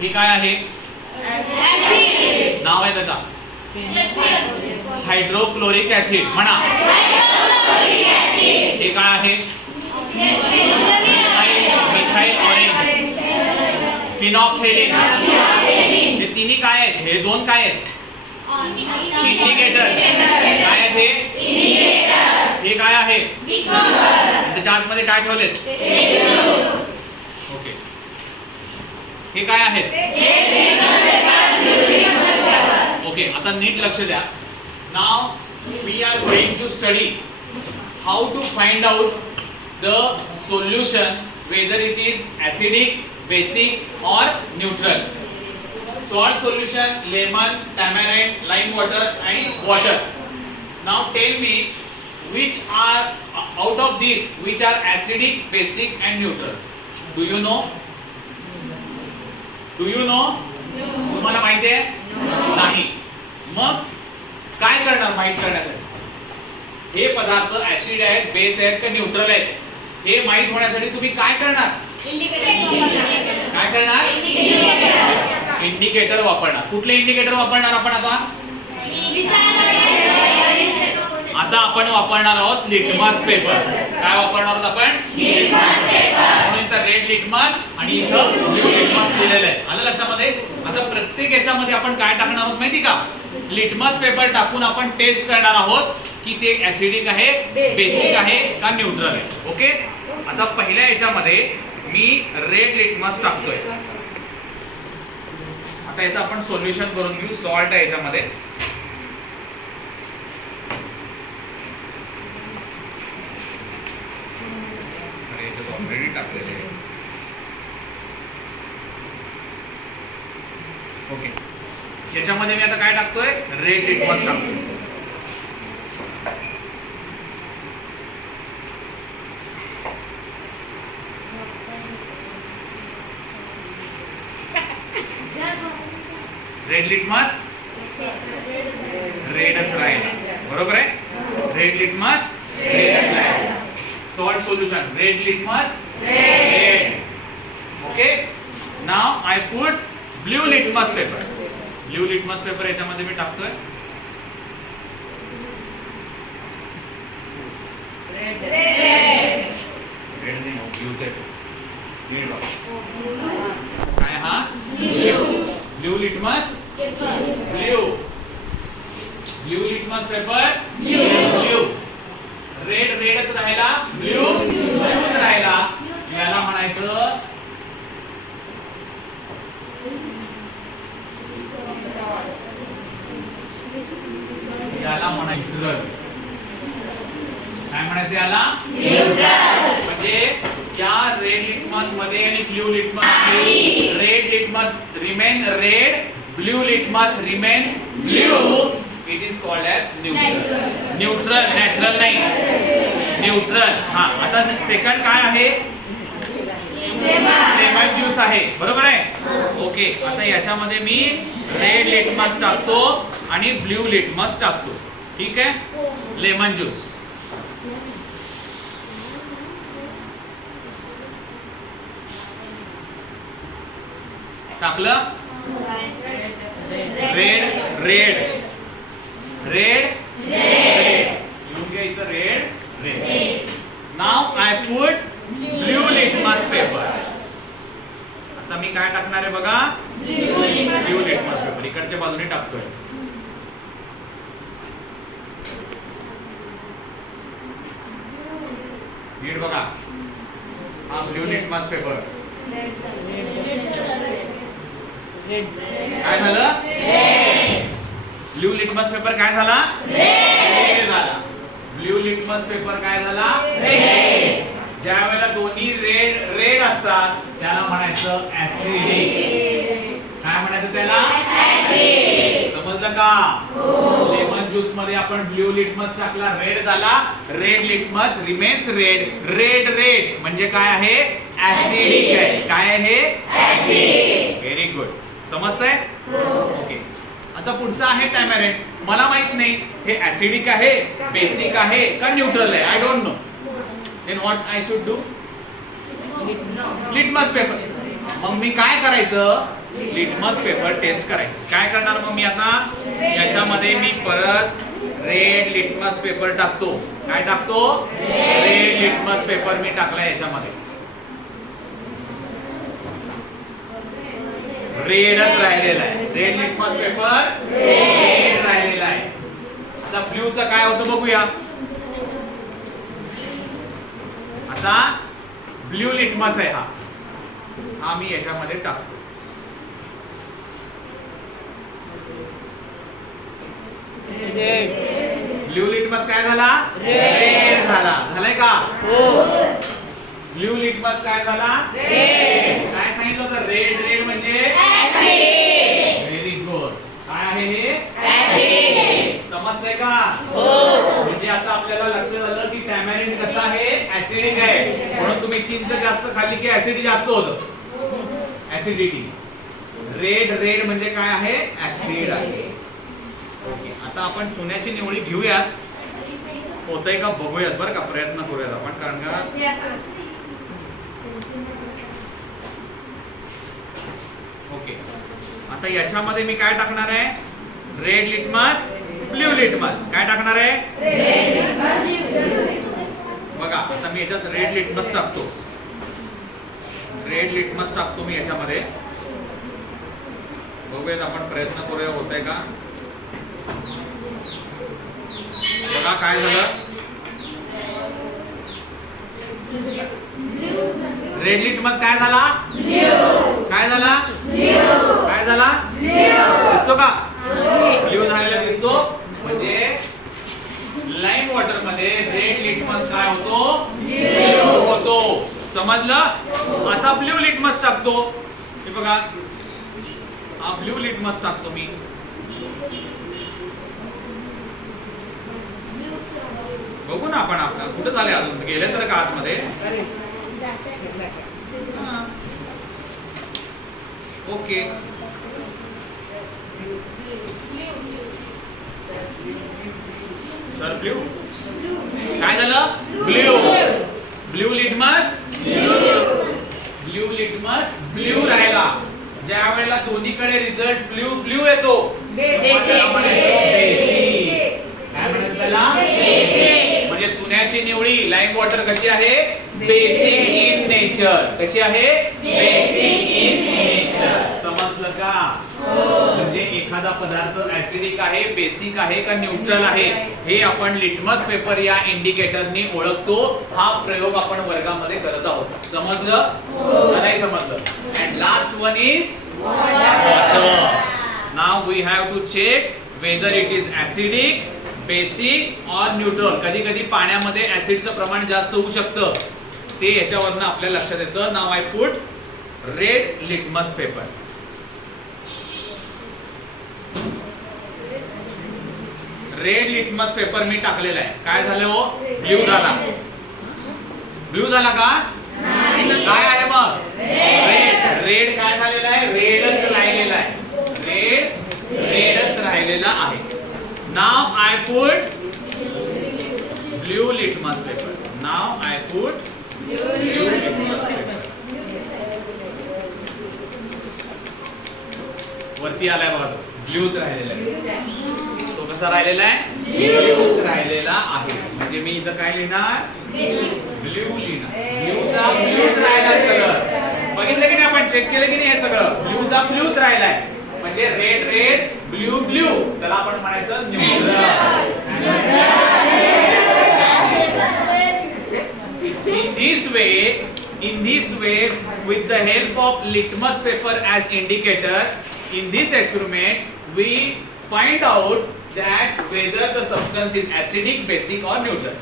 हे काय आहे? नाव आहे त्याचा हायड्रोक्लोरिक ऍसिड. म्हणा. हे काय आहे? Methyl orange. फिनॉल्फ्थेलिन. हे तिन्ही काय आहेत? हे दोन काय आहेत? इंडिकेटर. काय आहे हे? हे काय आहे? त्याच्या आतमध्ये काय ठेवलेत? ओके. हे काय आहे? ओके. आता नीट लक्ष द्या. Now we are going to study how to find out the solution whether it is acidic, basic or neutral. Salt solution, lemon, tamarind, lime water and water. Now tell me which are out of these which are acidic, basic and neutral. Do you know? Do you know? तुम्हाला माहिती आहे? नाही. मग काय करणार माहित करण्यासाठी? हे पदार्थ ऍसिड आहेत, बेस आहेत का न्यूट्रल आहेत हे माहित होण्यासाठी तुम्ही काय करणार? काय करणार? इंडिकेटर वापरणार. कुठले इंडिकेटर वापरणार आपण आता? आता आपण वापरणार आहोत लिटमस पेपर. काय वापरणार आहोत आपण? Litmus paper. म्हणून इथं रेड लिटमस आणि इथं ब्लू लिटमस दिलेलं आहे. आलं लक्षामध्ये? आता प्रत्येक याच्यामध्ये आपण काय टाकणार आहोत माहिती का? लिटमस पेपर टाकून आपण टेस्ट करणार आहोत की ते ऍसिडिक आहे, बेसिक आहे का न्यूट्रल आहे. ओके. आता पहिल्या याच्यामध्ये मी रेड लिटमस टाकतोय. आता याचं आपण सोल्युशन करून घेऊ. सॉल्ट आहे याच्यामध्ये. ऑलरेडी टाकलेले आहे. ओके. याच्यामध्ये मी आता काय टाकतोय? रेड लिटमस टाकतोय. रेड लिटमस रेडच राहील. बरोबर आहे? रेड लिटमस रेडच राहील. Salt solution red litmus red. Okay. Now I put blue litmus paper. Blue litmus paper याच्यामध्ये मी टाकतोय. रेड नाही ब्लूच आहे. काय हा? Blue litmus blue. Blue litmus paper blue. Red रेडच राहिला, ब्लू ब्लूच राहिला. याला म्हणायचं न्यूट्रल. काय म्हणायचं याला? न्यूट्रल. म्हणजे या रेड लिटमस मध्ये आणि ब्लू लिटमस मध्ये red litmus remain red, blue litmus remain blue. It is called as neutral. Neutral, natural नाही, न्यूट्रल. हा. आता सेकंड काय आहे? लेमन ज्यूस आहे. बरोबर आहे? ओके. आता याच्यामध्ये मी रेड लिटमस टाकतो आणि ब्लू लिटमस टाकतो. ठीक आहे. लेमन ज्यूस टाकलं. Red red red red. लिहून घ्या इथं red red. Now I put blue litmus paper. आता मी काय टाकणार आहे बघा? ब्लू लिटमस पेपर इकडच्या बाजूने टाकतोय. नीट बघा. हा ब्लू लिटमस पेपर. काय झालं? ब्लू लिटमस पेपर काय झाला? रेड झाला. ब्लू लिटमस पेपर काय झाला? रेड. ज्या वेळेला दोन्ही रेड रेड असतात त्याला म्हणायचं ऍसिडिक. काय म्हणायचं त्याला? ऍसिड. समजलं का? लेमन ज्यूस मध्ये आपण ब्लू लिटमस टाकला, रेड झाला. Red litmus remains red. Red red म्हणजे काय आहे? ऍसिडिक आहे. काय आहे? ऍसिड. Very good. समजतंय? ओके. आता पुढचं आहे टॅमॅरिंड. मला माहित नाही हे ऍसिडिक आहे, बेसिक आहे का न्यूट्रल आहे. I don't know. Then what I should do? Litmus paper. मग मी काय करायचं, लिटमस पेपर टेस्ट करायचं. काय करणार मग मी आता, याच्यामध्ये मी परत रेड लिटमस पेपर टाकतो. काय टाकतो, रेड लिटमस पेपर मी टाकला याच्यामध्ये. रेडच राहिलेला आहे, रेड लिटमस पेपर रेड राहिलेला आहे. आता ब्ल्यूचा काय होतं बघूया. आता ब्ल्यू लिटमस आहे हा मी याच्यामध्ये टाकतो. ब्ल्यू लिटमस काय झाला, रेड झाला. झालाय का, ब्ल्यू लिटमस काय झाला, रेड. काय सांगितलं होतं, रेड रेड म्हणजे व्हेरी गुड. काय आहे हे, समजतंय का. म्हणजे आता आपल्याला लक्षात आलं की टॅमॅरिंड कसा आहे, ऍसिडिक आहे. म्हणून तुम्ही चिंच जास्त खाल्ली की ऍसिडिटी जास्त होतं, ऍसिडिटी. रेड रेड म्हणजे काय आहे, ऍसिड आहे. ओके, आता आपण चुन्याची निवडी घेऊयात, होतंय का बघूयात बरं का, प्रयत्न करूयात आपण. कारण का ओके, आता याच्यामध्ये मी काय टाकणार आहे, रेड लिटमस ब्ल्यू लिटमस. काय टाकणार आहे, बघा आता मी याच्यात रेड लिटमस टाकतो. रेड लिटमस टाकतो मी याच्यामध्ये, बघूयात आपण, प्रयत्न करूया होतंय का. बघा काय झालं, रेड लिटमस काय झाला, काय झाला, काय झाला, दिसतो का, ब्ल्यू झालेला दिसतो. म्हणजे लाईम वॉटर मध्ये रेड लिटमस काय होतो, ब्ल्यू होतो. समजलं. आता ब्ल्यू लिटमस टाकतो. हे बघा, हा ब्ल्यू लिटमस टाकतो मी. बघू ना आपण, आपला कुठं झाले, अजून गेले तर का आतमध्ये. ओके, सर ब्ल्यू काय झालं, blue. Blue litmus blue litmus blue राहिला. ज्या वेळेला दोन्हीकडे रिझल्ट ब्ल्यू ब्ल्यू येतो, म्हणजे चुन्याची निवडी लाईम वॉटर कशी आहे, बेसिक इन नेचर. कशी आहे, बेसिक इन नेचर. समजलं का. म्हणजे एखादा पदार्थ ऍसिडिक आहे, बेसिक आहे का न्यूट्रल आहे, हे आपण लिटमस पेपर या इंडिकेटरने ओळखतो. हा प्रयोग आपण वर्गामध्ये करत आहोत. समजलं, नाही समजलं. And last one is water. Now we have to check whether it is acidic, basic और न्यूट्रल. कधी कधी पाण्यामध्ये ऍसिडचं प्रमाण जास्त होऊ शकतं, ते याच्यावरनं आपल्या लक्षात येतं. Now I put red litmus paper. Red litmus paper मी टाकलेला आहे. काय झालं हो, ब्ल्यू झाला. ब्ल्यू झाला का, काय आहे मग, रेड. रेड काय झालेला आहे, रेडच राहिलेला आहे. रेड रेडच राहिलेला आहे. Now I put blue litmus paper. Now I put blue litmus paper. वरती आलाय बघा, तो ब्ल्यूच राहिलेला आहे. तो कसा राहिलेला आहे, ब्ल्यूच राहिलेला आहे. म्हणजे मी इथं काय लिहिणार, ब्ल्यू लिहिणार. ब्ल्यूचा ब्ल्यूच राहिला कलर. बघितलं की नाही आपण, चेक केलं की नाही हे सगळं, ब्ल्यूचा ब्ल्यूच राहिलाय. म्हणजे रेड रेड ब्ल्यू ब्ल्यू, त्याला आपण म्हणायचं neutral. in this way with the help of litmus paper as indicator, in this experiment we find out that whether the substance is acidic, basic or neutral.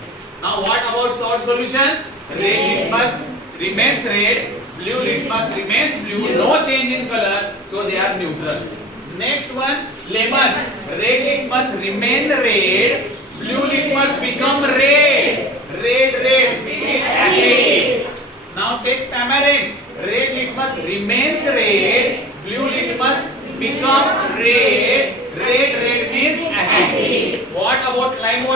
Now what about salt solution? Red litmus remains red, blue litmus remains blue, no change in color, so they are neutral. Next one, lemon. Red litmus remain red, blue litmus become red.